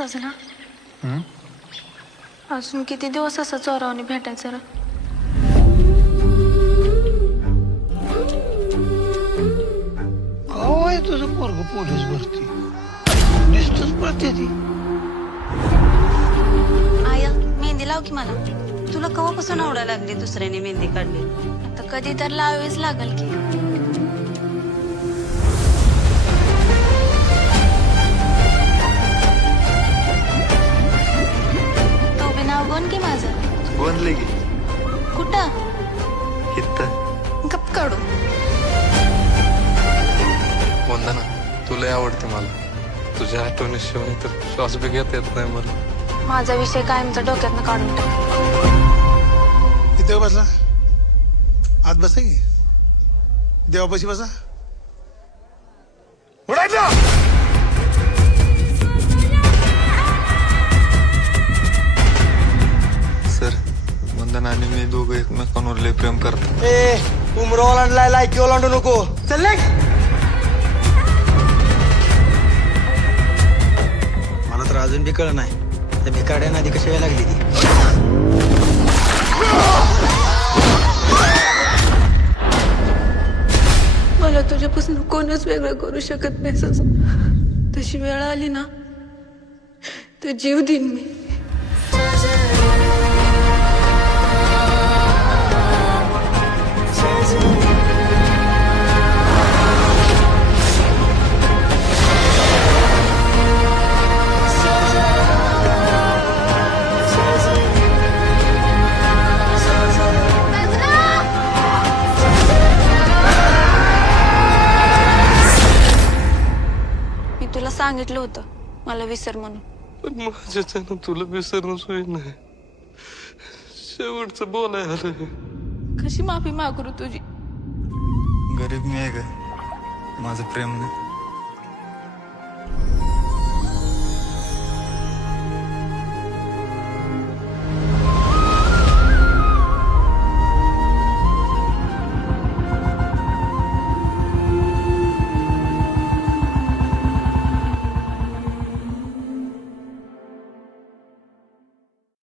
सजना अजून किती दिवस असं चोरावणी भेटायचं रे? आहे तुझं पोरग पोलीस भरती? दिसतच पडते ती. आया मेहंदी लाव की मला. तुला कवापासून आवडायला लागली दुसऱ्याने मेहंदी काढली? आता कधी तर लावावीच लागल की. कोण की माझं. बनले की. कुठं? इथं. गप काढू. वंदना तुला आवडते मला. तुझ्या आठवणीशिवाय तर श्वास बी घेता येत नाही मला. माझा विषय कायमचा डोक्यातनं काढून टाक. इथे बसला. आत बसा की. देवापाशी बसा. मी दोघं एकमेकांवर लय प्रेम करतो. ए उमरो ओलांडलाय लायकी ओलांडू नको. चल निघ. मला तर अजून बी कळ नाही. त्या भिकारड्यानं आधी कशी वेळ लागली ती? मला तुझ्यापासून कोणच वेगळं करू शकत नाही तशी वेळ आली ना तर जीव देईन मी. सांगितलं होतं मला विसर म्हणून. पण माझ्याच्यानं तुला विसरणं सोय नाही. शेवटचं बोलाय आलं कशी माफी मागू रे तुझी? गरीब मी आहे का माझं प्रेम नाही.